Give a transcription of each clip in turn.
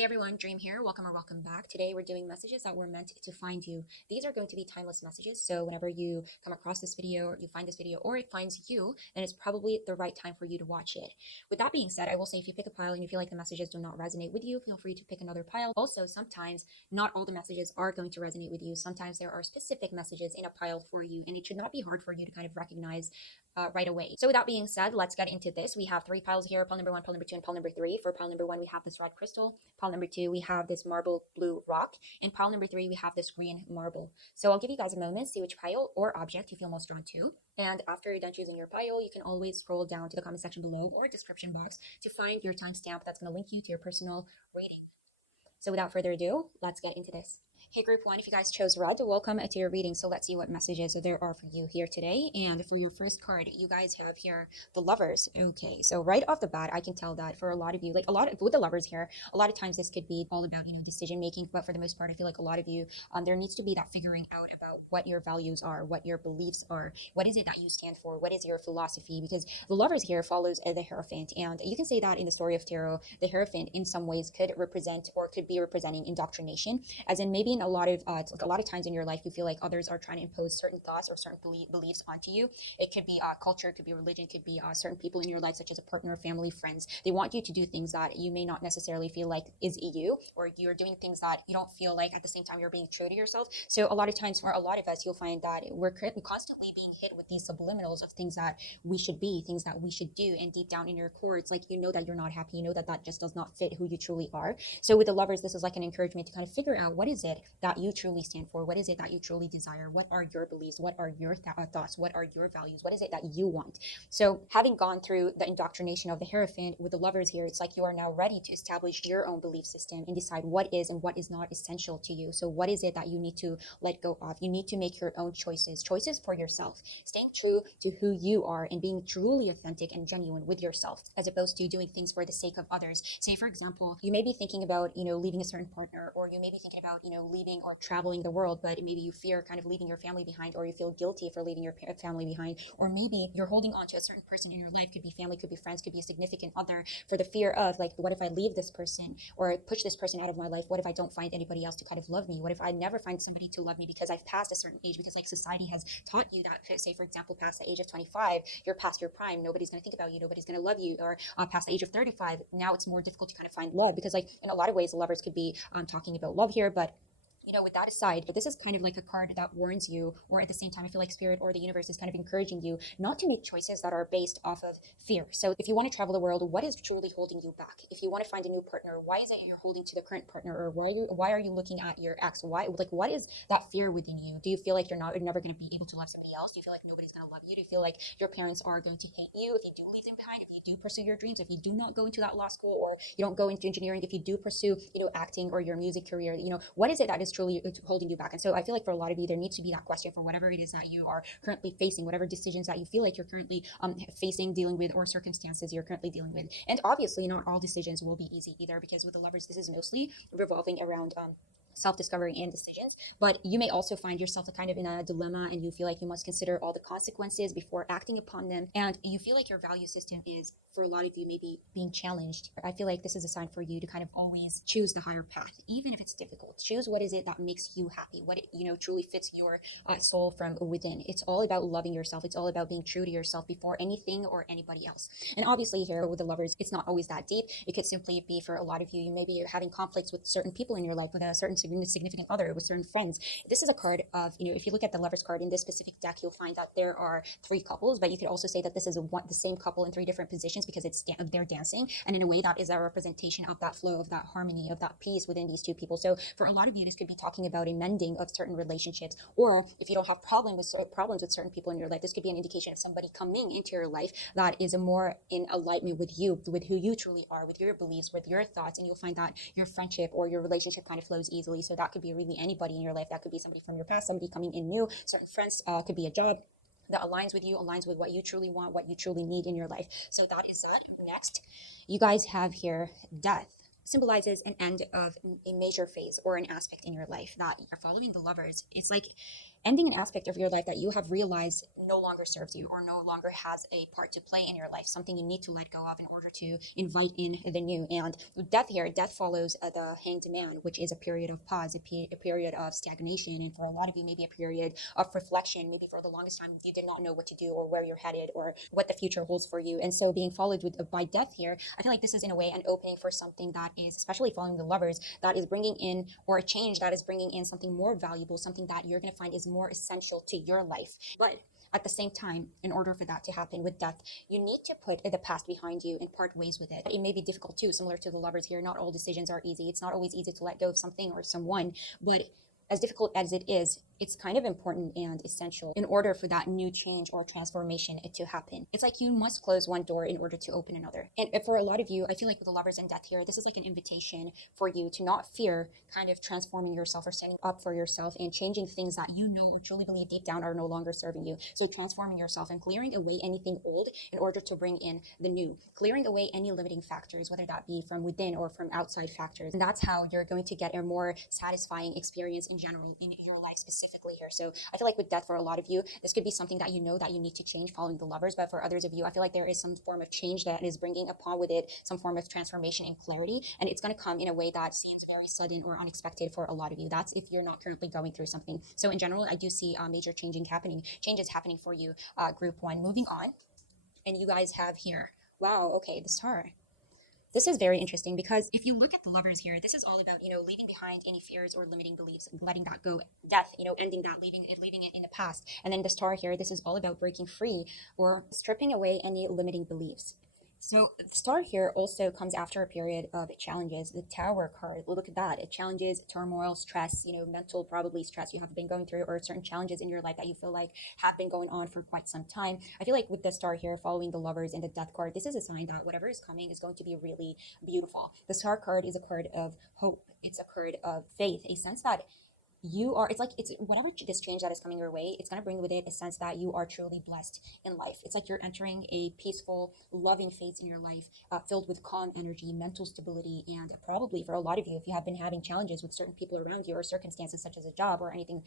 Hey everyone, Dream here. Welcome or welcome back. Today we're doing messages that were meant to find you. These are going to be timeless messages. So whenever you come across this video or you find this video or it finds you, then it's probably the right time for you to watch it. With that being said, I will say if you pick a pile and you feel like the messages do not resonate with you, feel free to pick another pile. Also, sometimes not all the messages are going to resonate with you. Sometimes there are specific messages in a pile for you, and it should not be hard for you to kind of recognize right away. So with that being said, let's get into this. We have three piles here, pile number one, pile number two, and pile number three. For pile number one, we have this red crystal. Pile number two, we have this marble blue rock. And pile number three, we have this green marble. So I'll give you guys a moment, see which pile or object you feel most drawn to. And after you're done choosing your pile, you can always scroll down to the comment section below or description box to find your timestamp that's going to link you to your personal reading. So without further ado, let's get into this. Hey group one, if you guys chose red, welcome to your reading. So let's see what messages there are for you here today. And for your first card, you guys have here the lovers. Okay, so right off the bat, I can tell that for a lot of you, like a lot of with the lovers here, a lot of times this could be all about, decision making. But for the most part, I feel like a lot of you, there needs to be that figuring out about what your values are, what your beliefs are, what is it that you stand for, what is your philosophy, because the lovers here follows the Hierophant. And you can say that in the story of tarot, the Hierophant in some ways could represent or could be representing indoctrination, as in maybe in a lot of a lot of times in your life you feel like others are trying to impose certain thoughts or certain beliefs onto you. It could be culture, it could be religion, it could be certain people in your life, such as a partner, family, friends. They want you to do things that you may not necessarily feel like is you, or you're doing things that you don't feel like at the same time you're being true to yourself. So a lot of times for a lot of us, you'll find that we're constantly being hit with these subliminals of things that we should be, things that we should do, and deep down in your core it's like that you're not happy, that just does not fit who you truly are. So with the lovers, this is like an encouragement to kind of figure out what is it that you truly stand for, what is it that you truly desire, what are your beliefs, what are your thoughts, what are your values, what is it that you want. So having gone through the indoctrination of the Hierophant with the lovers here, it's like you are now ready to establish your own belief system and decide what is and what is not essential to you. So what is it that you need to let go of? You need to make your own choices for yourself, staying true to who you are and being truly authentic and genuine with yourself, as opposed to doing things for the sake of others. Say for example, you may be thinking about leaving a certain partner, or you may be thinking about leaving or traveling the world, but maybe you fear kind of leaving your family behind, or you feel guilty for leaving your family behind, or maybe you're holding on to a certain person in your life, could be family, could be friends, could be a significant other, for the fear of like, what if I leave this person or push this person out of my life? What if I don't find anybody else to kind of love me? What if I never find somebody to love me because I've passed a certain age, because like society has taught you that, say for example, past the age of 25 you're past your prime, nobody's going to think about you, nobody's going to love you, or past the age of 35 now it's more difficult to kind of find love, because like in a lot of ways lovers could be talking about love here. But with that aside, but this is kind of like a card that warns you, or at the same time, I feel like spirit or the universe is kind of encouraging you not to make choices that are based off of fear. So if you want to travel the world, what is truly holding you back? If you want to find a new partner, why is it you're holding to the current partner, or why are you looking at your ex? What is that fear within you? Do you feel like you're never going to be able to love somebody else? Do you feel like nobody's going to love you? Do you feel like your parents are going to hate you if you do leave them behind? If you do pursue your dreams, if you do not go into that law school, or you don't go into engineering, if you do pursue acting or your music career, what is it that is truly holding you back? And so I feel like for a lot of you, there needs to be that question for whatever it is that you are currently facing, whatever decisions that you feel like you're currently facing, dealing with, or circumstances you're currently dealing with. And obviously not all decisions will be easy either, because with the lovers, this is mostly revolving around self-discovery and decisions. But you may also find yourself kind of in a dilemma, and you feel like you must consider all the consequences before acting upon them, and you feel like your value system is, for a lot of you, maybe being challenged. I feel like this is a sign for you to kind of always choose the higher path, even if it's difficult. Choose what is it that makes you happy, what it truly fits your soul from within. It's all about loving yourself, it's all about being true to yourself before anything or anybody else. And obviously here with the lovers, it's not always that deep. It could simply be, for a lot of you, maybe you're having conflicts with certain people in your life, with a certain significant other, with certain friends. This is a card of, if you look at the lovers card in this specific deck, you'll find that there are three couples, but you could also say that this is the same couple in three different positions, because they're dancing, and in a way that is a representation of that flow, of that harmony, of that peace within these two people. So for a lot of you, this could be talking about a mending of certain relationships, or if you don't have problems with certain people in your life, this could be an indication of somebody coming into your life that is more in alignment with you, with who you truly are, with your beliefs, with your thoughts, and you'll find that your friendship or your relationship kind of flows easily. So that could be really anybody in your life. That could be somebody from your past, somebody coming in new, certain friends, could be a job that aligns with you, aligns with what you truly want, what you truly need in your life. So that is that. Next, you guys have here death. Symbolizes an end of a major phase or an aspect in your life that you're following the lovers. It's like ending an aspect of your life that you have realized no longer serves you or no longer has a part to play in your life, something you need to let go of in order to invite in the new. And death here, death follows the hanged man, which is a period of pause, a period of stagnation, and for a lot of you, maybe a period of reflection. Maybe for the longest time, you did not know what to do or where you're headed or what the future holds for you. And so being followed by death here, I feel like this is in a way an opening for something that is, especially following the lovers, that is bringing in, or a change that is bringing in something more valuable, something that you're going to find is more essential to your life. But at the same time, in order for that to happen with death, you need to put the past behind you and part ways with it. It may be difficult too, similar to the lovers here. Not all decisions are easy. It's not always easy to let go of something or someone, but as difficult as it is, it's kind of important and essential in order for that new change or transformation to happen. It's like you must close one door in order to open another. And for a lot of you, I feel like with the lovers and death here, this is like an invitation for you to not fear kind of transforming yourself or standing up for yourself and changing things that you know or truly believe deep down are no longer serving you. So transforming yourself and clearing away anything old in order to bring in the new, clearing away any limiting factors, whether that be from within or from outside factors. And that's how you're going to get a more satisfying experience in general in your life specifically here. So I feel like with death, for a lot of you, this could be something that you know that you need to change following the lovers. But for others of you, I feel like there is some form of change that is bringing upon with it some form of transformation and clarity. And it's going to come in a way that seems very sudden or unexpected for a lot of you. That's if you're not currently going through something. So in general, I do see major changes happening for you, group one. Moving on. And you guys have here, wow, okay, the star. This is very interesting because if you look at the lovers here, this is all about, leaving behind any fears or limiting beliefs, letting that go, death, ending that, leaving it in the past. And then the star here, this is all about breaking free or stripping away any limiting beliefs. So the star here also comes after a period of challenges. The Tower card, look at that. It challenges turmoil, stress, mental probably stress you have been going through, or certain challenges in your life that you feel like have been going on for quite some time. I feel like with the star here, following the lovers and the death card, this is a sign that whatever is coming is going to be really beautiful. The star card is a card of hope. It's a card of faith, a sense that it's whatever this change that is coming your way, it's going to bring with it a sense that you are truly blessed in life. It's like you're entering a peaceful, loving phase in your life, filled with calm energy, mental stability, and probably for a lot of you, if you have been having challenges with certain people around you or circumstances such as a job or anything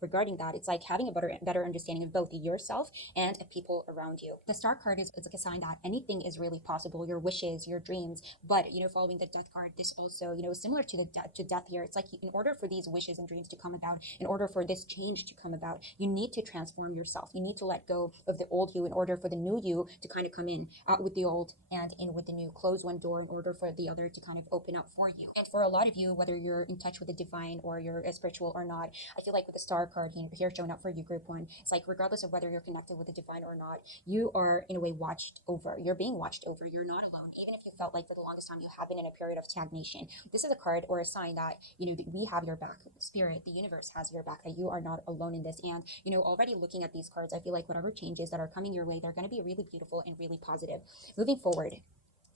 regarding that, it's like having a better understanding of both yourself and people around you. The star card is it's like a sign that anything is really possible, your wishes, your dreams. But following the death card, this also is similar to to death here. It's like in order for these wishes and dreams to come about, in order for this change to come about, you need to transform yourself. You need to let go of the old you in order for the new you to kind of come in, out with the old and in with the new. Close one door in order for the other to kind of open up for you. And for a lot of you, whether you're in touch with the divine or you're spiritual or not, I feel like with the star card here showing up for you, group one, it's like regardless of whether you're connected with the divine or not, you are in a way watched over. You're being watched over. You're not alone. Even if you felt like for the longest time you have been in a period of stagnation, this is a card or a sign that that we have your back. Spirit, the universe has your back, that you are not alone in this. And already looking at these cards, I feel like whatever changes that are coming your way, they're going to be really beautiful and really positive moving forward.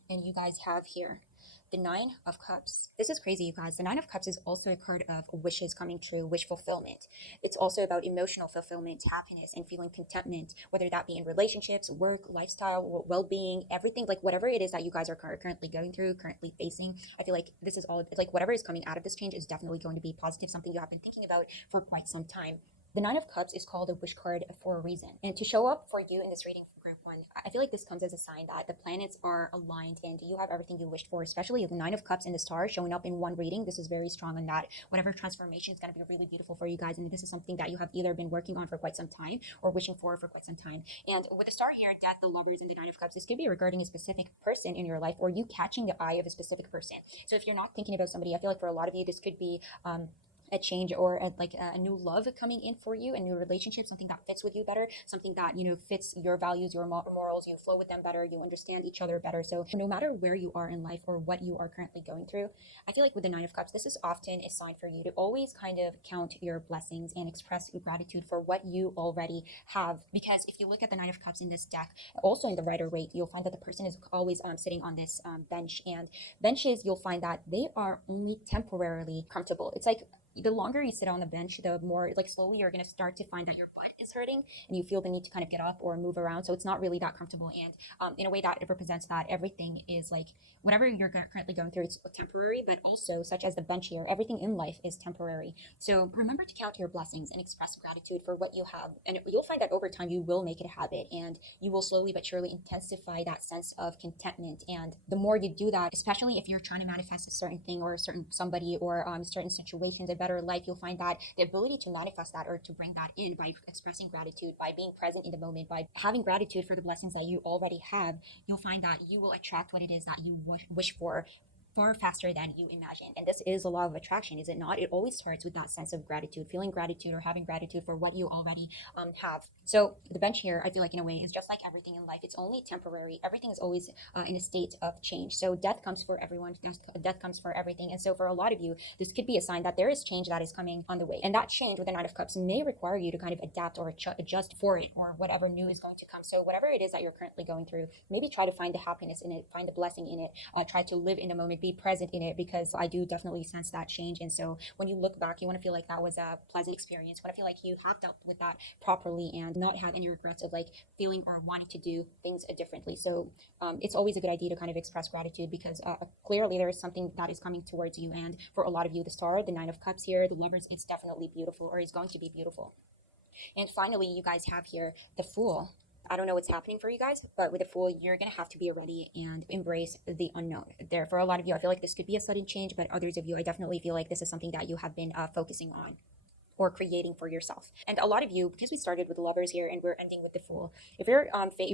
And you guys have here the Nine of Cups. This is crazy, you guys. The Nine of Cups is also a card of wishes coming true, wish fulfillment. It's also about emotional fulfillment, happiness, and feeling contentment, whether that be in relationships, work, lifestyle, well-being, everything, like whatever it is that you guys are currently going through, currently facing. I feel like this is all, like whatever is coming out of this change is definitely going to be positive, something you have been thinking about for quite some time. The Nine of Cups is called a wish card for a reason. And to show up for you in this reading for group one, I feel like this comes as a sign that the planets are aligned and you have everything you wished for, especially the Nine of Cups and the Star showing up in one reading. This is very strong on that. Whatever transformation is going to be really beautiful for you guys. And this is something that you have either been working on for quite some time or wishing for quite some time. And with the Star here, Death, the Lovers, and the Nine of Cups, this could be regarding a specific person in your life or you catching the eye of a specific person. So if you're not thinking about somebody, I feel like for a lot of you, this could be a change or a new love coming in for you, a new relationship, something that fits with you better, something that fits your values, your morals, you flow with them better, you understand each other better. So no matter where you are in life or what you are currently going through, I feel like with the Nine of Cups, this is often a sign for you to always kind of count your blessings and express gratitude for what you already have. Because if you look at the Nine of Cups in this deck, also in the Rider-Waite, you'll find that the person is always sitting on this bench, and benches, you'll find that they are only temporarily comfortable. It's like the longer you sit on the bench, the more like slowly you're going to start to find that your butt is hurting and you feel the need to kind of get up or move around. So it's not really that comfortable. And in a way that it represents that everything is like whatever you're currently going through, it's temporary, but also such as the bench here, everything in life is temporary. So remember to count your blessings and express gratitude for what you have. And you'll find that over time, you will make it a habit and you will slowly but surely intensify that sense of contentment. And the more you do that, especially if you're trying to manifest a certain thing or a certain somebody or certain situations, a better life, you'll find that the ability to manifest that or to bring that in by expressing gratitude, by being present in the moment, by having gratitude for the blessings that you already have, you'll find that you will attract what it is that you wish for far faster than you imagined. And this is a law of attraction, is it not? It always starts with that sense of gratitude, feeling gratitude or having gratitude for what you already have. So the bench here, I feel like in a way is just like everything in life. It's only temporary. Everything is always in a state of change. So death comes for everyone. Death comes for everything. And so for a lot of you, this could be a sign that there is change that is coming on the way. And that change with the Nine of Cups may require you to kind of adapt or adjust for it or whatever new is going to come. So whatever it is that you're currently going through, maybe try to find the happiness in it, find the blessing in it, try to live in the moment, be present in it, because I do definitely sense that change. And so when you look back, you want to feel like that was a pleasant experience. You want to feel like you have dealt with that properly and not have any regrets of like feeling or wanting to do things differently. So it's always a good idea to kind of express gratitude because clearly there is something that is coming towards you. And for a lot of you, the Star, the Nine of Cups here, the Lovers, it's definitely beautiful or is going to be beautiful. And finally, you guys have here the Fool. I don't know what's happening for you guys, but with the Fool, you're going to have to be ready and embrace the unknown. There, for a lot of you, I feel like this could be a sudden change, but others of you, I definitely feel like this is something that you have been focusing on or creating for yourself. And a lot of you, because we started with the Lovers here and we're ending with the Fool, if you're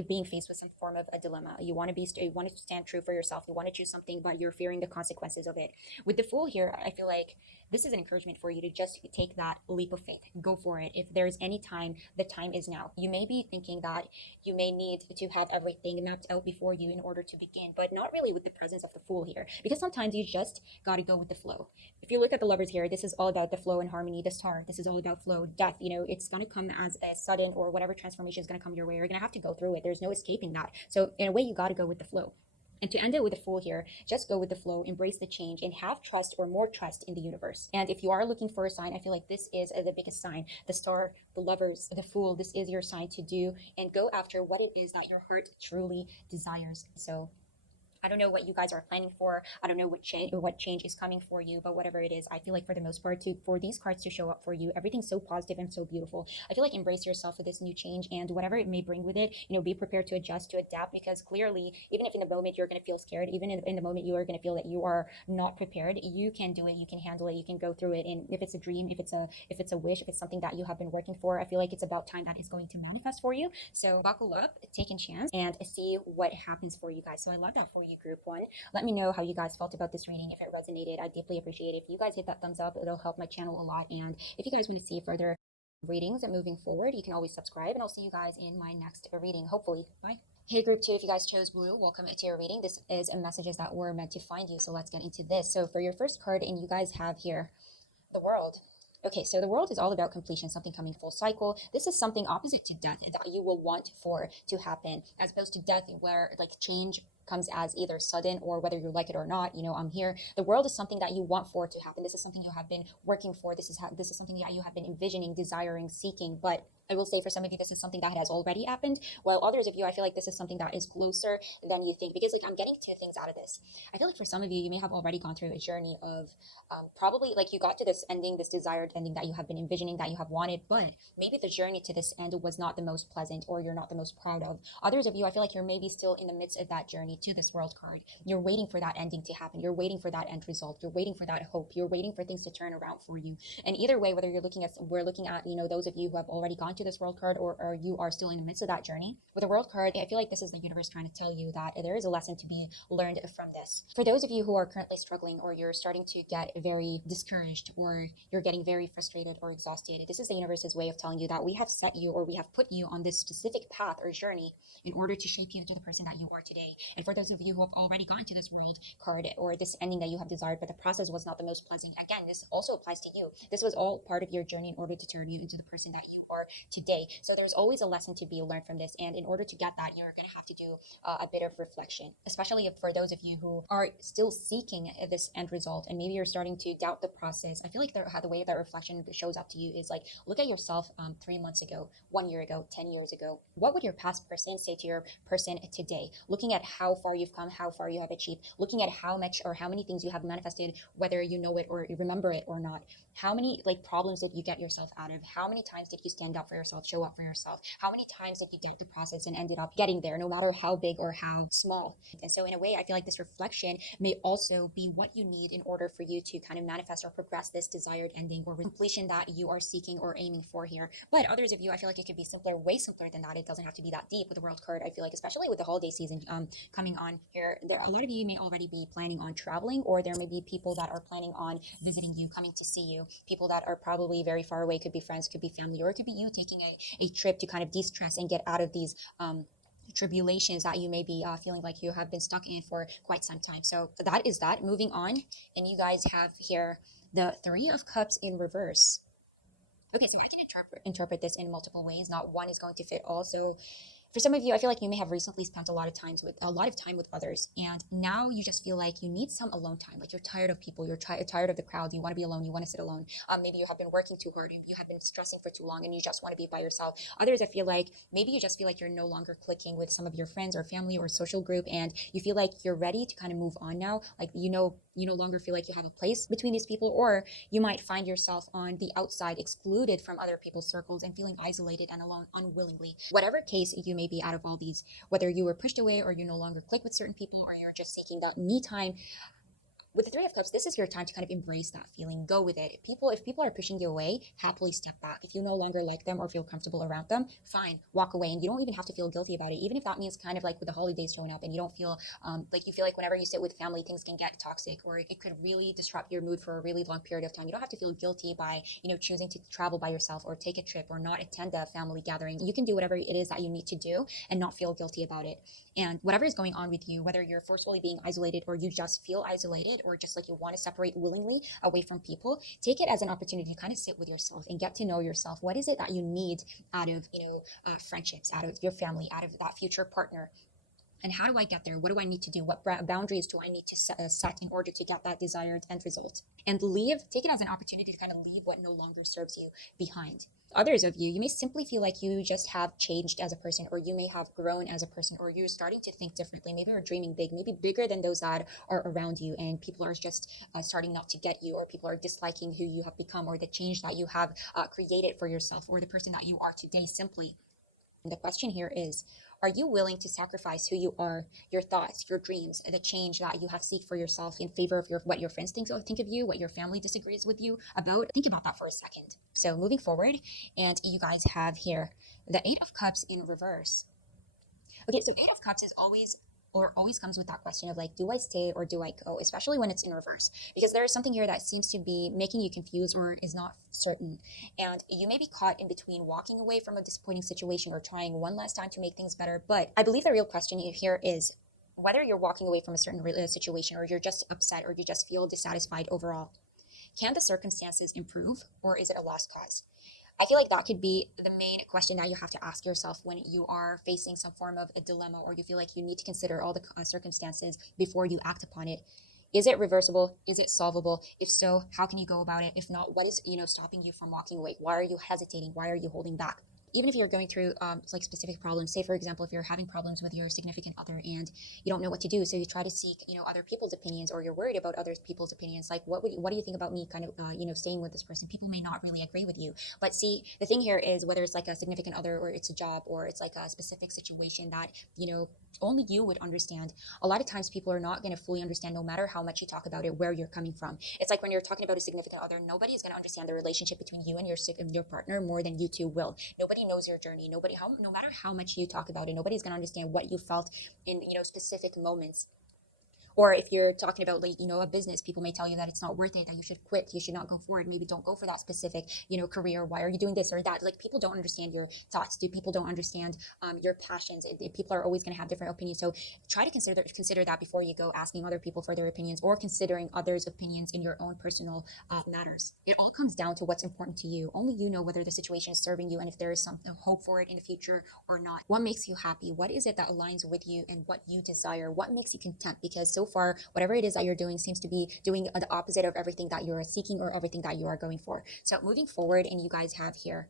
being faced with some form of a dilemma, you want to you want to stand true for yourself, you want to choose something, but you're fearing the consequences of it. With the Fool here, I feel like this is an encouragement for you to just take that leap of faith. Go for it. If there's any time, the time is now. You may be thinking that you may need to have everything mapped out before you in order to begin, but not really with the presence of the Fool here, because sometimes you just got to go with the flow. If you look at the Lovers here, this is all about the flow and harmony. The Star, this is all about flow. Death, it's going to come as a sudden or whatever transformation is going to come your way. You're going to have to go through it. There's no escaping that. So in a way, you got to go with the flow. And to end it with a Fool here, just go with the flow, embrace the change, and have trust or more trust in the universe. And if you are looking for a sign, I feel like this is the biggest sign. The Star, the Lovers, the Fool, this is your sign to do and go after what it is that your heart truly desires. So I don't know what you guys are planning for. I don't know what change is coming for you, but whatever it is, I feel like for the most part, for these cards to show up for you, everything's so positive and so beautiful. I feel like embrace yourself with this new change and whatever it may bring with it. Be prepared to adjust, to adapt, because clearly, even if in the moment you're going to feel scared, even in the moment you are going to feel that you are not prepared, you can do it. You can handle it. You can go through it. And if it's a dream, if it's a wish, if it's something that you have been working for, I feel like it's about time that is going to manifest for you. So buckle up, take a chance, and see what happens for you guys. So I love that for you, group one. Let me know how you guys felt about this reading. If it resonated, I deeply appreciate it. If you guys hit that thumbs up, it'll help my channel a lot. And if you guys want to see further readings and moving forward, you can always subscribe, and I'll see you guys in my next reading, hopefully. Bye. Hey, group two, if you guys chose blue, welcome to your reading. This is messages that were meant to find you. So let's get into this. So for your first card, and you guys have here the World. Okay, so the World is all about completion, something coming full cycle. This is something opposite to death that you will want for to happen, as opposed to death where like change comes as either sudden or whether you like it or not. I'm here. The World is something that you want for to happen. This is something you have been working for. This is something that you have been envisioning, desiring, seeking. But I will say for some of you, this is something that has already happened. While others of you, I feel like this is something that is closer than you think, because like I'm getting two things out of this. I feel like for some of you, you may have already gone through a journey of probably like you got to this ending, this desired ending that you have been envisioning, that you have wanted, but maybe the journey to this end was not the most pleasant or you're not the most proud of. Others of you, I feel like you're maybe still in the midst of that journey to this World card. You're waiting for that ending to happen. You're waiting for that end result. You're waiting for that hope. You're waiting for things to turn around for you. And either way, whether we're looking at, those of you who have already gone to this World card, or you are still in the midst of that journey with a World card, I feel like this is the universe trying to tell you that there is a lesson to be learned from this. For those of you who are currently struggling, or you're starting to get very discouraged, or you're getting very frustrated or exhausted, this is the universe's way of telling you that we have set you, or we have put you on this specific path or journey in order to shape you into the person that you are today. And for those of you who have already gone to this World card, or this ending that you have desired, but the process was not the most pleasant, again, this also applies to you. This was all part of your journey in order to turn you into the person that you are today. So there's always a lesson to be learned from this. And in order to get that, you're going to have to do a bit of reflection, especially for those of you who are still seeking this end result and maybe you're starting to doubt the process. I feel like the way that reflection shows up to you is like, look at yourself 3 months ago, 1 year ago, 10 years ago. What would your past person say to your person today? Looking at how far you've come, how far you have achieved, looking at how much or how many things you have manifested, whether you know it or you remember it or not. How many like problems did you get yourself out of? How many times did you stand up for yourself, show up for yourself? How many times did you get the process and ended up getting there, no matter how big or how small? And so in a way, I feel like this reflection may also be what you need in order for you to kind of manifest or progress this desired ending or completion that you are seeking or aiming for here. But others of you, I feel like it could be simpler, way simpler than that. It doesn't have to be that deep with the world card. I feel like, especially with the holiday season coming on here, there a lot of you may already be planning on traveling, or there may be people that are planning on visiting you, coming to see you, people that are probably very far away, could be friends, could be family, or it could be you taking a trip to kind of de-stress and get out of these tribulations that you may be feeling like you have been stuck in for quite some time. So that is that. Moving on, and you guys have here the Three of Cups in reverse. Okay, so I can interpret this in multiple ways. Not one is going to fit all. So for some of you, I feel like you may have recently spent a lot of time with others, and now you just feel like you need some alone time. Like you're tired of people, you're tired of the crowd. You want to be alone. You want to sit alone. Maybe you have been working too hard, and you have been stressing for too long, and you just want to be by yourself. Others, I feel like maybe you just feel like you're no longer clicking with some of your friends or family or social group, and you feel like you're ready to kind of move on now. Like you no longer feel like you have a place between these people, or you might find yourself on the outside, excluded from other people's circles and feeling isolated and alone unwillingly. Whatever case you may be out of all these, whether you were pushed away or you no longer click with certain people or you're just seeking that me time, with the Three of Cups, this is your time to kind of embrace that feeling. Go with it. If people are pushing you away, happily step back. If you no longer like them or feel comfortable around them, fine, walk away. And you don't even have to feel guilty about it. Even if that means kind of like with the holidays showing up and you don't feel like you feel like whenever you sit with family, things can get toxic or it could really disrupt your mood for a really long period of time. You don't have to feel guilty by, choosing to travel by yourself or take a trip or not attend a family gathering. You can do whatever it is that you need to do and not feel guilty about it. And whatever is going on with you, whether you're forcefully being isolated or you just feel isolated or just like you want to separate willingly away from people, take it as an opportunity to kind of sit with yourself and get to know yourself. What is it that you need out of, friendships, out of your family, out of that future partner? And how do I get there? What do I need to do? What boundaries do I need to set in order to get that desired end result? And take it as an opportunity to kind of leave what no longer serves you behind. Others of you, you may simply feel like you just have changed as a person, or you may have grown as a person, or you're starting to think differently. Maybe you're dreaming big, maybe bigger than those that are around you, and people are just starting not to get you, or people are disliking who you have become, or the change that you have created for yourself, or the person that you are today simply. The question here is, are you willing to sacrifice who you are, your thoughts, your dreams, the change that you have seek for yourself in favor of what your friends think of you, what your family disagrees with you about? Think about that for a second. So moving forward, and you guys have here the Eight of Cups in reverse. Okay, so Eight of Cups is always comes with that question of like, do I stay or do I go? Especially when it's in reverse, because there is something here that seems to be making you confused or is not certain. And you may be caught in between walking away from a disappointing situation or trying one last time to make things better. But I believe the real question here is whether you're walking away from a certain situation or you're just upset or you just feel dissatisfied overall. Can the circumstances improve or is it a lost cause? I feel like that could be the main question that you have to ask yourself when you are facing some form of a dilemma or you feel like you need to consider all the circumstances before you act upon it. Is it reversible? Is it solvable? If so, how can you go about it? If not, what is stopping you from walking away? Why are you hesitating? Why are you holding back? Even if you're going through like specific problems, say for example, if you're having problems with your significant other and you don't know what to do, so you try to seek other people's opinions, or you're worried about other people's opinions, like what do you think about me kind of staying with this person? People may not really agree with you, but see, the thing here is whether it's like a significant other or it's a job or it's like a specific situation that only you would understand. A lot of times people are not going to fully understand, no matter how much you talk about it, where you're coming from. It's like when you're talking about a significant other, nobody is going to understand the relationship between you and your partner more than you two will. Nobody knows your journey. No matter how much you talk about it, nobody's going to understand what you felt in specific moments Or if you're talking about like, a business, people may tell you that it's not worth it, that you should quit, you should not go forward, maybe don't go for that specific, career. Why are you doing this or that? Like people don't understand your thoughts. Do people don't understand your passions? People are always going to have different opinions. So try to consider that before you go asking other people for their opinions or considering others' opinions in your own personal matters. It all comes down to what's important to you. Only you know whether the situation is serving you and if there is some hope for it in the future or not. What makes you happy? What is it that aligns with you and what you desire? What makes you content? Because so far, whatever it is that you're doing seems to be doing the opposite of everything that you're seeking or everything that you are going for. So moving forward, and you guys have here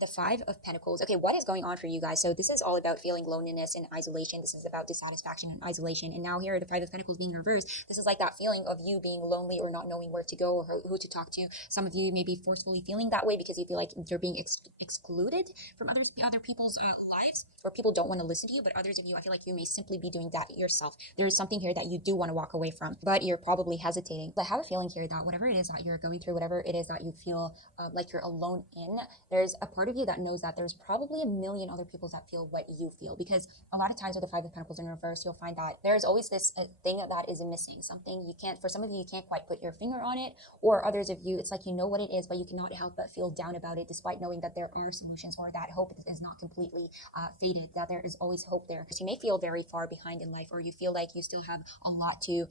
the Five of Pentacles. Okay, what is going on for you guys? So this is all about feeling loneliness and isolation. This is about dissatisfaction and isolation. And now here, the Five of Pentacles being reversed, this is like that feeling of you being lonely or not knowing where to go or who to talk to. Some of you may be forcefully feeling that way because you feel like you're being excluded from other people's lives, or people don't want to listen to you. But others of you, I feel like you may simply be doing that yourself. There is something here that you do want to walk away from, but you're probably hesitating. But I have a feeling here that whatever it is that you're going through, whatever it is that you feel like you're alone in, there's a part of you that knows that there's probably a million other people that feel what you feel. Because a lot of times with the Five of Pentacles in reverse, you'll find that there's always this thing that is missing, something you can't, for some of you, you can't quite put your finger on it, or others of you, it's like you know what it is, but you cannot help but feel down about it, despite knowing that there are solutions, or that hope is not completely faded, that there is always hope there. So you may feel very far behind in life, or you feel like you still have a lot to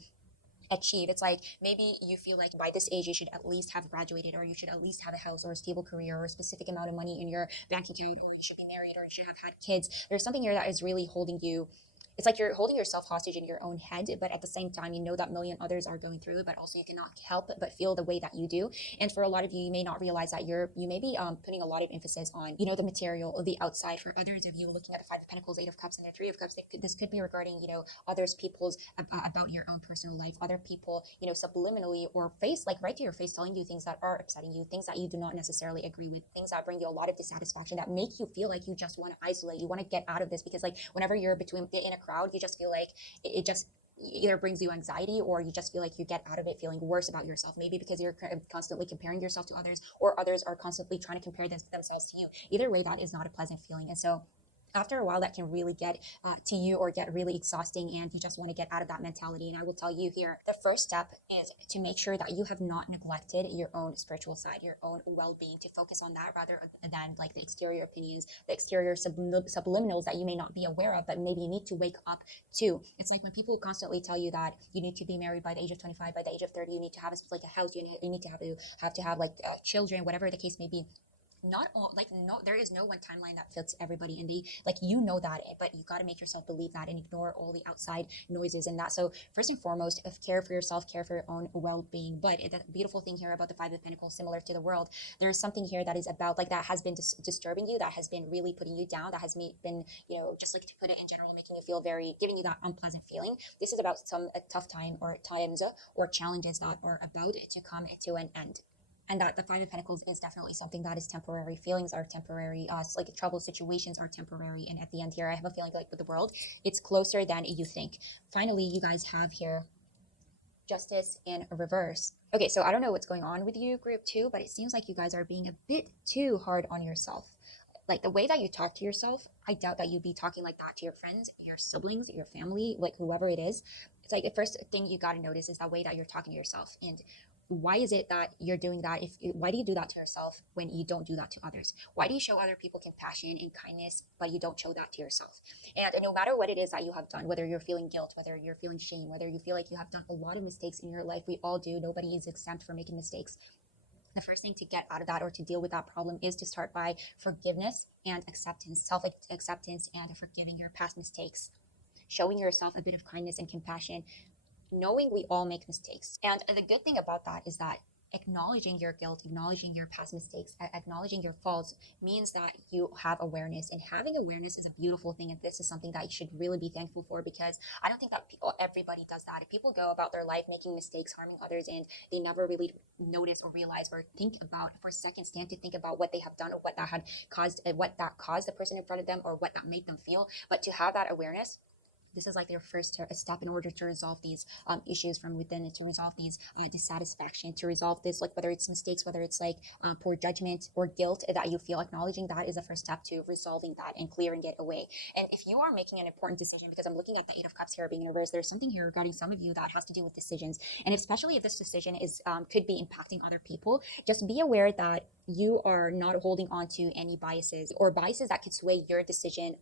achieve. It's like maybe you feel like by this age you should at least have graduated, or you should at least have a house or a stable career or a specific amount of money in your bank account, or you should be married, or you should have had kids. There's something here that is really holding you. It's like you're holding yourself hostage in your own head, but at the same time, you know that million others are going through it, but also you cannot help but feel the way that you do. And for a lot of you, you may not realize that you may be putting a lot of emphasis on, the material or the outside. For others of you, looking at the Five of Pentacles, Eight of Cups, and the Three of Cups, this could be regarding, others people's about your own personal life, other people, subliminally or face, like right to your face, telling you things that are upsetting you, things that you do not necessarily agree with, things that bring you a lot of dissatisfaction, that make you feel like you just want to isolate, you want to get out of this. Because like whenever you're between in a crowd, you just feel like it just either brings you anxiety, or you just feel like you get out of it feeling worse about yourself, maybe because you're constantly comparing yourself to others, or others are constantly trying to compare themselves to you. Either way, that is not a pleasant feeling. And so after a while, that can really get to you, or get really exhausting, and you just want to get out of that mentality. And I will tell you here, the first step is to make sure that you have not neglected your own spiritual side, your own well-being, to focus on that rather than like the exterior opinions, the exterior subliminals that you may not be aware of, but maybe you need to wake up to. It's like when people constantly tell you that you need to be married by the age of 25, by the age of 30, you need to have like a house, you need to have like children, whatever the case may be. Not all, like, no, there is no one timeline that fits everybody, and they, like, that, but you got to make yourself believe that and ignore all the outside noises and that. So first and foremost, of care for yourself, care for your own well-being. But the beautiful thing here about the Five of Pentacles, similar to the world, there's something here that is about, like, that has been disturbing you, that has been really putting you down, that has been, just like, to put it in general, making you feel very, giving you that unpleasant feeling. This is about some tough time or times or challenges that are about to come to an end. And that the Five of Pentacles is definitely something that is temporary. Feelings are temporary. Like trouble situations are temporary. And at the end here, I have a feeling like with the world, it's closer than you think. Finally, you guys have here Justice in reverse. Okay, so I don't know what's going on with you, group two, but it seems like you guys are being a bit too hard on yourself. Like the way that you talk to yourself, I doubt that you'd be talking like that to your friends, your siblings, your family, like whoever it is. It's like the first thing you got to notice is the way that you're talking to yourself. And why is it that you're doing that? Why do you do that to yourself when you don't do that to others? Why do you show other people compassion and kindness, but you don't show that to yourself? And no matter what it is that you have done, whether you're feeling guilt, whether you're feeling shame, whether you feel like you have done a lot of mistakes in your life, we all do. Nobody is exempt from making mistakes. The first thing to get out of that, or to deal with that problem, is to start by forgiveness and acceptance, self-acceptance, and forgiving your past mistakes, showing yourself a bit of kindness and compassion, knowing we all make mistakes. And the good thing about that is that acknowledging your guilt, acknowledging your past mistakes, acknowledging your faults means that you have awareness. And having awareness is a beautiful thing. And this is something that you should really be thankful for, because I don't think that everybody does that. If people go about their life making mistakes, harming others, and they never really notice or realize or think about for a second, stand to think about what they have done, or what that had caused, what that caused the person in front of them, or what that made them feel. But to have that awareness, This is like their first step in order to resolve these issues from within, and to resolve these dissatisfaction, to resolve this, like whether it's mistakes, whether it's like poor judgment or guilt that you feel. Acknowledging that is the first step to resolving that and clearing it away. And if you are making an important decision, because I'm looking at the Eight of Cups here being in reverse, there's something here regarding some of you that has to do with decisions. And especially if this decision is could be impacting other people, just be aware that you are not holding on to any biases or biases that could sway your decision,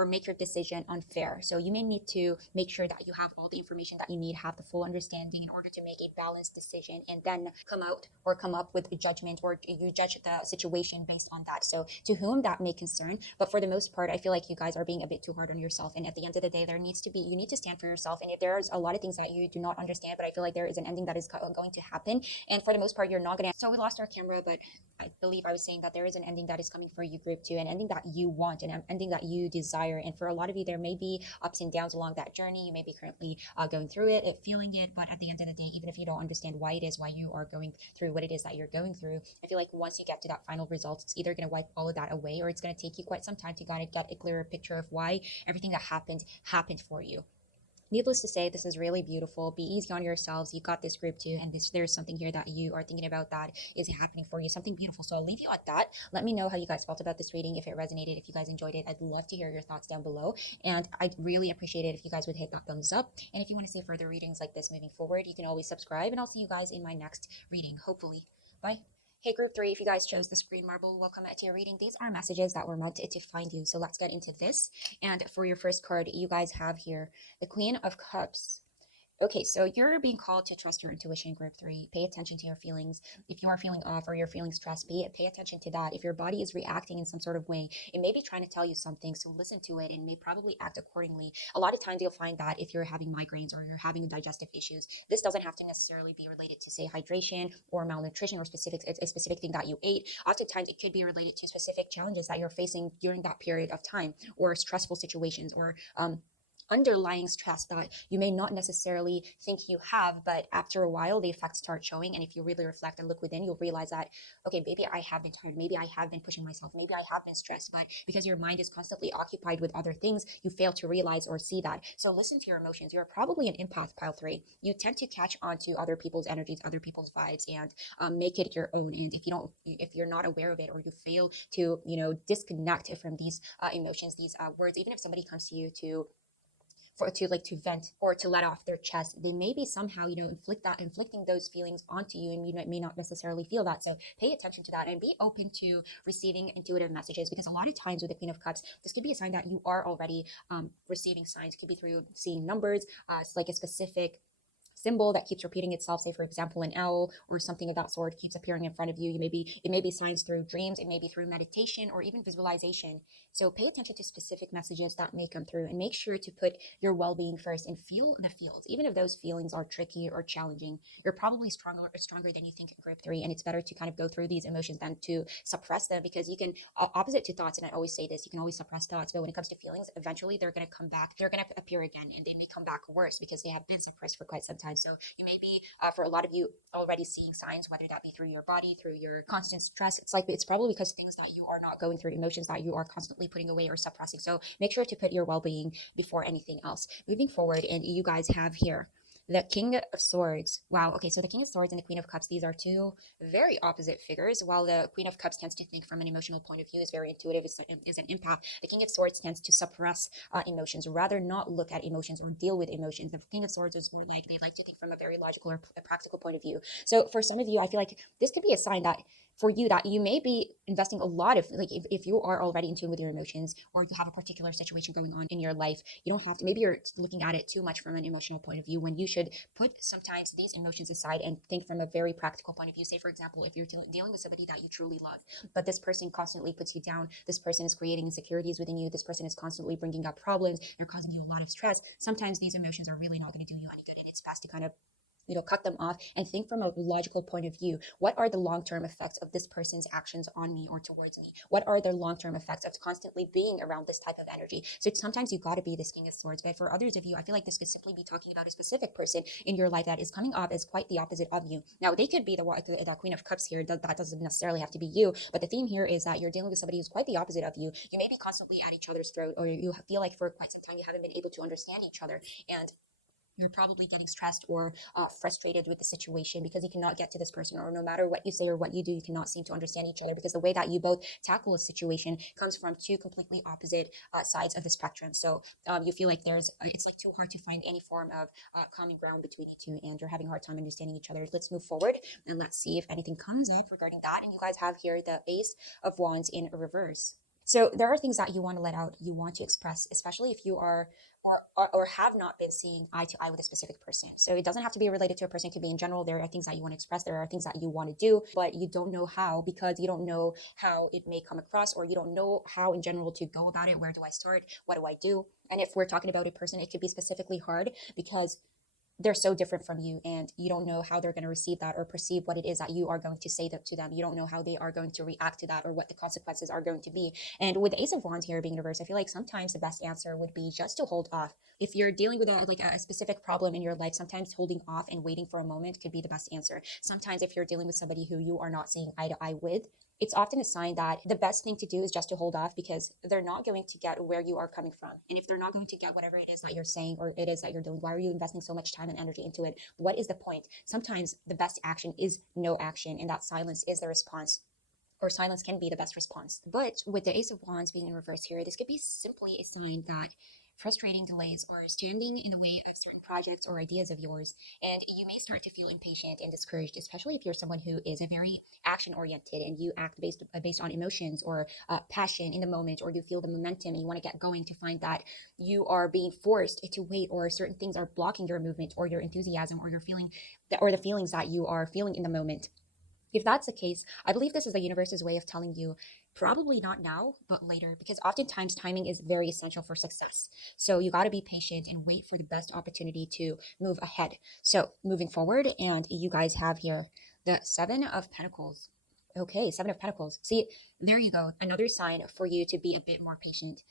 or make your decision unfair. So you may need to make sure that you have all the information that you need, have the full understanding in order to make a balanced decision, and then come up with a judgment, or you judge the situation based on that. So to whom that may concern, but for the most part, I feel like you guys are being a bit too hard on yourself. And at the end of the day, you need to stand for yourself. And if there's a lot of things that you do not understand, but I feel like there is an ending that is going to happen. And for the most part, you're not going to. So we lost our camera, but I believe I was saying that there is an ending that is coming for you, group two, an ending that you want, an ending that you desire. And for a lot of you, there may be ups and downs along that journey. You may be currently going through it, feeling it, but at the end of the day, even if you don't understand why it is, why you are going through what it is that you're going through, I feel like once you get to that final result, it's either going to wipe all of that away, or it's going to take you quite some time to kind of get a clearer picture of why everything that happened for you. Needless to say, this is really beautiful. Be easy on yourselves. You got this, group too, and there's something here that you are thinking about that is happening for you, something beautiful. So I'll leave you at that. Let me know how you guys felt about this reading, if it resonated, if you guys enjoyed it. I'd love to hear your thoughts down below, and I'd really appreciate it if you guys would hit that thumbs up. And if you want to see further readings like this moving forward, you can always subscribe, and I'll see you guys in my next reading, hopefully. Bye. Hey, group three, if you guys chose this green marble, welcome to your reading. These are messages that were meant to find you. So let's get into this. And for your first card, you guys have here the Queen of Cups. Okay, so you're being called to trust your intuition, group three. Pay attention to your feelings. If you are feeling off or you're feeling stressed, pay attention to that. If your body is reacting in some sort of way, it may be trying to tell you something, so listen to it and may probably act accordingly. A lot of times you'll find that if you're having migraines or you're having digestive issues, this doesn't have to necessarily be related to, say, hydration or malnutrition or a specific thing that you ate. Oftentimes it could be related to specific challenges that you're facing during that period of time, or stressful situations, or underlying stress that you may not necessarily think you have, but after a while the effects start showing. And if you really reflect and look within, you'll realize that, okay, maybe I have been tired, maybe I have been pushing myself, maybe I have been stressed, but because your mind is constantly occupied with other things, you fail to realize or see that. So listen to your emotions. You're probably an empath, pile three. You tend to catch on to other people's energies, other people's vibes, and make it your own. And if you're not aware of it, or you fail to disconnect from these emotions, these words, even if somebody comes to you to vent or to let off their chest, they may be somehow inflicting those feelings onto you, and you may not necessarily feel that. So pay attention to that and be open to receiving intuitive messages, because a lot of times with the Queen of Cups, this could be a sign that you are already receiving signs. It could be through seeing numbers. It's like a specific symbol that keeps repeating itself. Say, for example, an owl or something of that sort keeps appearing in front of you. It may be signs through dreams, it may be through meditation or even visualization. So pay attention to specific messages that may come through, and make sure to put your well-being first and feel the feels. Even if those feelings are tricky or challenging, you're probably stronger than you think in group three. And it's better to kind of go through these emotions than to suppress them, because you can, opposite to thoughts, and I always say this, you can always suppress thoughts, but when it comes to feelings, eventually they're going to come back. They're going to appear again, and they may come back worse because they have been suppressed for quite some time. So you may be, for a lot of you, already seeing signs, whether that be through your body, through your constant stress. It's probably because things that you are not going through, emotions that you are constantly putting away or suppressing. So make sure to put your well-being before anything else. Moving forward, and you guys have here the King of Swords. Wow. Okay, so the King of Swords and the Queen of Cups, these are two very opposite figures. While the Queen of Cups tends to think from an emotional point of view, is very intuitive, is an empath, the King of Swords tends to suppress emotions, rather not look at emotions or deal with emotions. The King of Swords is more like they like to think from a very logical or a practical point of view. So for some of you, I feel like this could be a sign that for you, that you may be investing a lot of, like, if you are already in tune with your emotions, or you have a particular situation going on in your life, you don't have to, maybe you're looking at it too much from an emotional point of view, when you should put sometimes these emotions aside and think from a very practical point of view. Say, for example, if you're dealing with somebody that you truly love, but this person constantly puts you down, this person is creating insecurities within you, this person is constantly bringing up problems, they're causing you a lot of stress, sometimes these emotions are really not going to do you any good, and it's best to kind of cut them off and think from a logical point of view. What are the long-term effects of this person's actions on me or towards me? What are the long-term effects of constantly being around this type of energy? So sometimes you got to be this king of swords, but for others of you, I feel like this could simply be talking about a specific person in your life that is coming off as quite the opposite of you. Now they could be the queen of cups here. That doesn't necessarily have to be you, but the theme here is that you're dealing with somebody who's quite the opposite of you. You may be constantly at each other's throat, or you feel like for quite some time you haven't been able to understand each other, and you're probably getting stressed or frustrated with the situation because you cannot get to this person, or no matter what you say or what you do, you cannot seem to understand each other because the way that you both tackle a situation comes from two completely opposite sides of the spectrum. So you feel like it's like too hard to find any form of common ground between you two, and you're having a hard time understanding each other. Let's move forward and let's see if anything comes up regarding that. And you guys have here the Ace of Wands in reverse. So there are things that you want to let out, you want to express, especially if you are or have not been seeing eye to eye with a specific person. So it doesn't have to be related to a person, it could be in general. There are things that you want to express, there are things that you want to do, but you don't know how because you don't know how it may come across, or you don't know how in general to go about it. Where do I start? What do I do? And if we're talking about a person, it could be specifically hard because they're so different from you, and you don't know how they're going to receive that or perceive what it is that you are going to say to them. You don't know how they are going to react to that or what the consequences are going to be. And with Ace of Wands here being reversed, I feel like sometimes the best answer would be just to hold off. If you're dealing with a specific problem in your life, sometimes holding off and waiting for a moment could be the best answer. Sometimes if you're dealing with somebody who you are not seeing eye to eye with, it's often a sign that the best thing to do is just to hold off, because they're not going to get where you are coming from. And if they're not going to get whatever it is that you're saying or it is that you're doing, why are you investing so much time and energy into it? What is the point? Sometimes the best action is no action, and that silence is the response, or silence can be the best response. But with the Ace of Wands being in reverse here, this could be simply a sign that frustrating delays are standing in the way of certain projects or ideas of yours, and you may start to feel impatient and discouraged, especially if you're someone who is a very action oriented and you act based on emotions or passion in the moment, or you feel the momentum and you want to get going, to find that you are being forced to wait, or certain things are blocking your movement or your enthusiasm or your feeling or the feelings that you are feeling in the moment. If that's the case, I believe this is the universe's way of telling you probably not now, but later, because oftentimes timing is very essential for success. So you got to be patient and wait for the best opportunity to move ahead. So moving forward, and you guys have here the Seven of Pentacles. Okay, Seven of Pentacles. See, there you go. Another sign for you to be a bit more patient,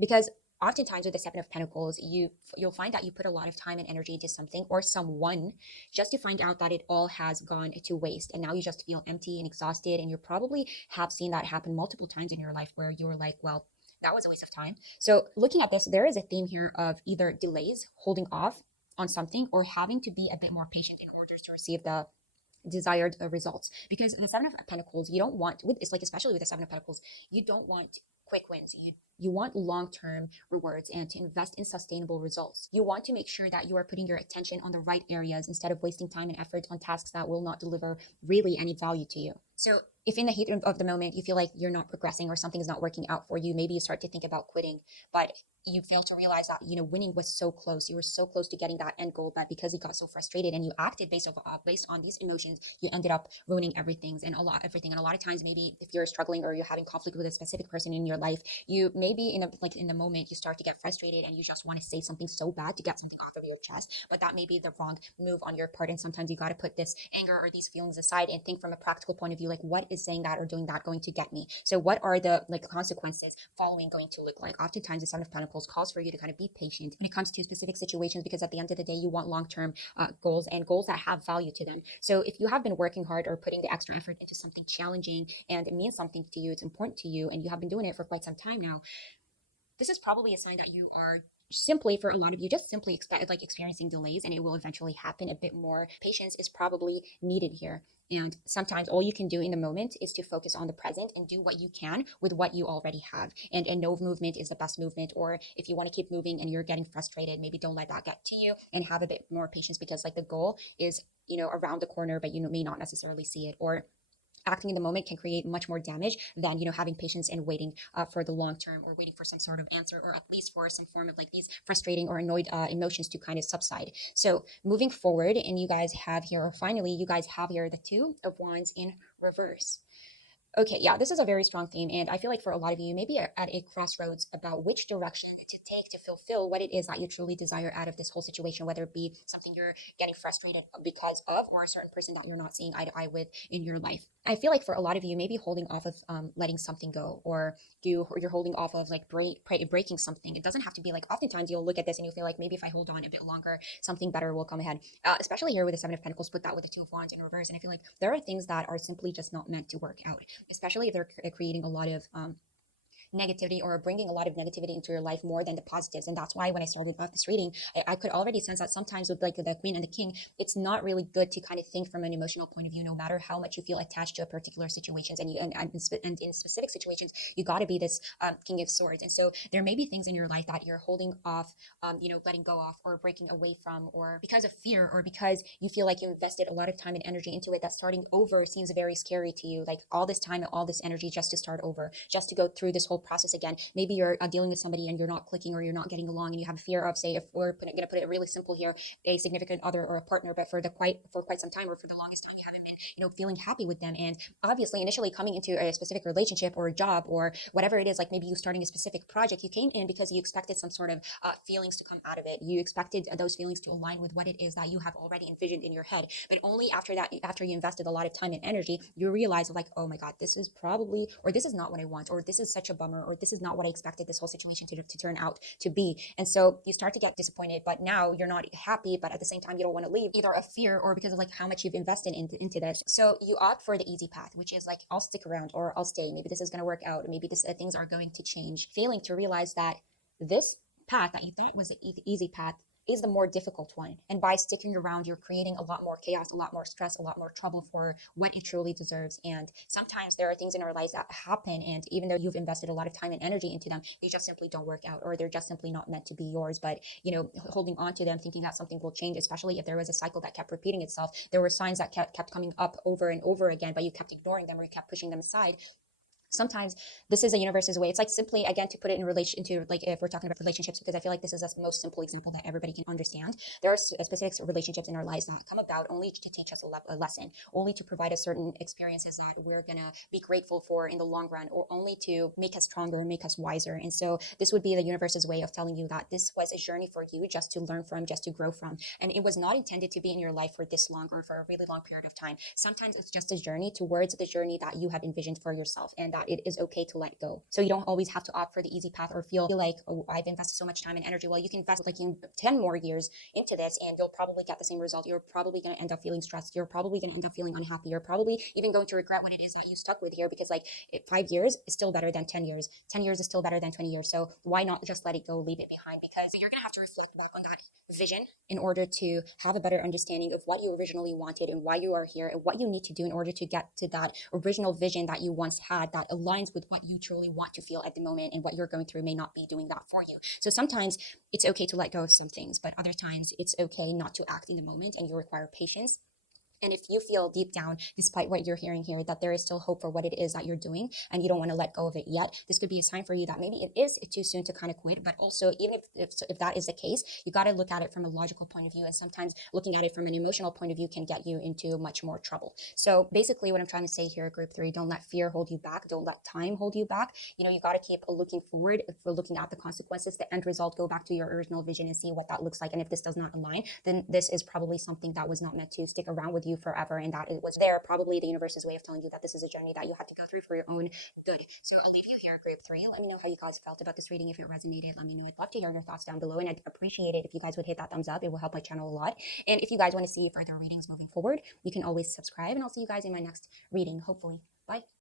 because oftentimes with the Seven of Pentacles, you'll find that you put a lot of time and energy into something or someone, just to find out that it all has gone to waste, and now you just feel empty and exhausted. And you probably have seen that happen multiple times in your life, where you're like, well, that was a waste of time. So looking at this, there is a theme here of either delays, holding off on something, or having to be a bit more patient in order to receive the desired results. Because the Seven of Pentacles, you don't want, with it's like, especially with the Seven of Pentacles, you don't want quick wins. You want long-term rewards and to invest in sustainable results. You want to make sure that you are putting your attention on the right areas instead of wasting time and effort on tasks that will not deliver really any value to you. So if in the heat of the moment you feel like you're not progressing or something is not working out for you, maybe you start to think about quitting, but you fail to realize that winning was so close. You were so close to getting that end goal, but because you got so frustrated and you acted based on these emotions, you ended up ruining everything. And a lot of times, maybe if you're struggling or you're having conflict with a specific person in your life, you maybe in the moment you start to get frustrated and you just want to say something so bad to get something off of your chest, but that may be the wrong move on your part. And sometimes you got to put this anger or these feelings aside and think from a practical point of view, like, what is saying that or doing that going to get me? So what are the consequences following going to look like? Oftentimes the Seven of Pentacles calls for you to kind of be patient when it comes to specific situations, because at the end of the day, you want long-term goals, and goals that have value to them. So if you have been working hard or putting the extra effort into something challenging and it means something to you, it's important to you, and you have been doing it for quite some time now, this is probably a sign that you are simply, for a lot of you, just simply experiencing delays, and it will eventually happen. A bit more patience is probably needed here. And sometimes all you can do in the moment is to focus on the present and do what you can with what you already have. And no movement is the best movement. Or if you want to keep moving and you're getting frustrated, maybe don't let that get to you, and have a bit more patience, because the goal is, around the corner, but you may not necessarily see it. Or acting in the moment can create much more damage than having patience and waiting for the long term, or waiting for some sort of answer, or at least for some form of these frustrating or annoyed emotions to kind of subside. So moving forward, and you guys have here, or finally you guys have here, the Two of Wands in reverse. Okay, yeah, this is a very strong theme. And I feel like for a lot of you, maybe at a crossroads about which direction to take to fulfill what it is that you truly desire out of this whole situation, whether it be something you're getting frustrated because of, or a certain person that you're not seeing eye to eye with in your life. I feel like for a lot of you, maybe holding off of letting something go, or you're holding off of like breaking something. It doesn't have to be like, oftentimes you'll look at this and you'll feel like maybe if I hold on a bit longer, something better will come ahead. Especially here with the Seven of Pentacles, put that with the Two of Wands in reverse. And I feel like there are things that are simply just not meant to work out, especially if they're creating a lot of negativity or bringing a lot of negativity into your life more than the positives. And that's why when I started off this reading, I could already sense that sometimes with like the Queen and the King, it's not really good to kind of think from an emotional point of view, no matter how much you feel attached to a particular situations. And in specific situations, you got to be this King of Swords. And so there may be things in your life that you're holding off, letting go off or breaking away from, or because of fear, or because you feel like you invested a lot of time and energy into it, that starting over seems very scary to you. Like all this time and all this energy just to start over, just to go through this whole process again. Maybe you're dealing with somebody and you're not clicking, or you're not getting along, and you have a fear of, say, if we're going to put it really simple here, a significant other or a partner, but for quite some time, or for the longest time, you haven't been, feeling happy with them. And obviously, initially coming into a specific relationship or a job or whatever it is, like maybe you starting a specific project, you came in because you expected some sort of feelings to come out of it. You expected those feelings to align with what it is that you have already envisioned in your head. But only after that, after you invested a lot of time and energy, you realize like, oh my God, this is probably, or this is not what I want, or this is such a bummer, or this is not what I expected this whole situation to turn out to be. And so you start to get disappointed, but now you're not happy, but at the same time, you don't want to leave, either a fear or because of like how much you've invested into this. So you opt for the easy path, which is like, I'll stick around or I'll stay. Maybe this is going to work out. Maybe things are going to change. Failing to realize that this path that you thought was the easy path is the more difficult one. And by sticking around, you're creating a lot more chaos, a lot more stress, a lot more trouble for what it truly deserves. And sometimes there are things in our lives that happen, and even though you've invested a lot of time and energy into them, they just simply don't work out, or they're just simply not meant to be yours. But, holding on to them, thinking that something will change, especially if there was a cycle that kept repeating itself, there were signs that kept coming up over and over again, but you kept ignoring them or you kept pushing them aside. Sometimes this is a universe's way. It's like, simply, again, to put it in relation to, like, if we're talking about relationships, because I feel like this is the most simple example that everybody can understand. There are specific relationships in our lives that come about only to teach us a lesson, only to provide us certain experiences that we're going to be grateful for in the long run, or only to make us stronger and make us wiser. And so this would be the universe's way of telling you that this was a journey for you, just to learn from, just to grow from. And it was not intended to be in your life for this long, or for a really long period of time. Sometimes it's just a journey towards the journey that you have envisioned for yourself, and that it is okay to let go. So you don't always have to opt for the easy path, or feel like, oh, I've invested so much time and energy. Well, you can invest like 10 more years into this, and you'll probably get the same result. You're probably going to end up feeling stressed. You're probably going to end up feeling unhappy. You're probably even going to regret what it is that you stuck with here, because like 5 years is still better than 10 years. 10 years is still better than 20 years. So why not just let it go, leave it behind? Because you're going to have to reflect back on that vision in order to have a better understanding of what you originally wanted and why you are here, and what you need to do in order to get to that original vision that you once had, that aligns with what you truly want to feel at the moment. And what you're going through may not be doing that for you. So sometimes it's okay to let go of some things, but other times it's okay not to act in the moment, and you require patience. And if you feel deep down, despite what you're hearing here, that there is still hope for what it is that you're doing, and you don't want to let go of it yet, this could be a sign for you that maybe it is too soon to kind of quit. But also, even if that is the case, you got to look at it from a logical point of view. And sometimes looking at it from an emotional point of view can get you into much more trouble. So basically, what I'm trying to say here, group three, don't let fear hold you back. Don't let time hold you back. You got to keep looking forward. If we're looking at the consequences, the end result, go back to your original vision and see what that looks like. And if this does not align, then this is probably something that was not meant to stick around with you forever, and that it was there, probably the universe's way of telling you that this is a journey that you have to go through for your own good. So I'll leave you here, group three. Let me know how you guys felt about this reading. If it resonated, let me know. I'd love to hear your thoughts down below, and I'd appreciate it if you guys would hit that thumbs up. It will help my channel a lot. And if you guys want to see further readings moving forward, you can always subscribe, and I'll see you guys in my next reading, hopefully. Bye.